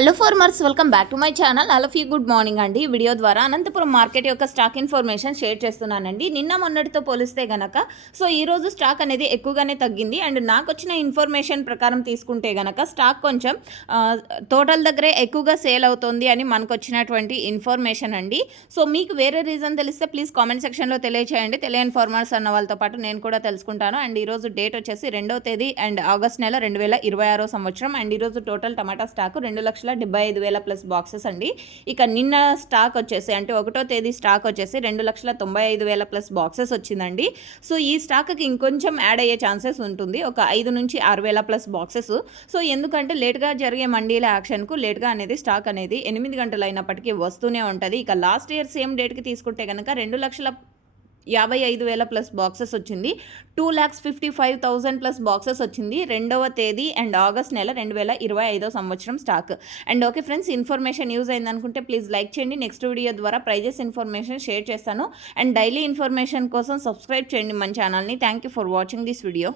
Hello farmers, welcome back to my channel. All of you good morning అండి. Video ద్వారా Anantapuram market యొక్క stock information share చేస్తున్నానండి. నిన్న మొన్నటితో పోలిస్తే గనక ఈరోజు స్టాక్ అనేది ఎక్కువగానే తగ్గింది. అండ్ నాకు వచ్చిన ఇన్ఫర్మేషన్ ప్రకారం తీసుకుంటే గనక స్టాక్ కొంచెం టోటల్ దగ్గరే ఎక్కువగా సేల్ అవుతుంది అని మనకు వచ్చినటువంటి ఇన్ఫర్మేషన్ అండి. సో మీకు వేరే రీజన్ తెలిస్తే ప్లీజ్ కామెంట్ సెక్షన్లో తెలియచేయండి. తెలియని ఫార్మర్స్ అన్న వాళ్ళతో పాటు నేను కూడా తెలుసుకుంటాను. అండ్ ఈరోజు డేట్ వచ్చేసి 2వ తేదీ అండ్ ఆగస్ట్ నెల 2026 సంవత్సరం. అండ్ ఈరోజు టోటల్ టమాటా స్టాక్ 2,75,000 ప్లస్ బాక్సెస్ అండి. ఇక నిన్న స్టాక్ వచ్చేసి అంటే 1వ తేదీ స్టాక్ వచ్చేసి 2,95,000 ప్లస్ బాక్సెస్ వచ్చిందండి. సో ఈ స్టాక్కి ఇంకొంచెం యాడ్ అయ్యే ఛాన్సెస్ ఉంటుంది, ఒక 5 నుంచి 6,000 ప్లస్ బాక్సెస్. సో ఎందుకంటే లేట్గా జరిగే మండీల యాక్షన్కు లేట్గా అనేది స్టాక్ అనేది 8 గంటలు అయినప్పటికీ వస్తూనే ఉంటుంది. ఇక లాస్ట్ ఇయర్ సేమ్ డేట్కి తీసుకుంటే కనుక 2,55,000 ప్లస్ బాక్సెస్ వచ్చింది. 2,55,000 ప్లస్ బాక్సెస్ వచ్చింది 2వ తేదీ అండ్ ఆగస్ట్ నెల 2025 సంవత్సరం stock. And okay friends, information use అయింది అనుకుంటే ప్లీజ్ లైక్ చేయండి. నెక్స్ట్ వీడియో ద్వారా ప్రైజెస్ ఇన్ఫర్మేషన్ షేర్ చేస్తాను. అండ్ డైలీ ఇన్ఫర్మేషన్ కోసం సబ్స్క్రైబ్ చేయండి మన ఛానల్ని. Thank you for watching this video.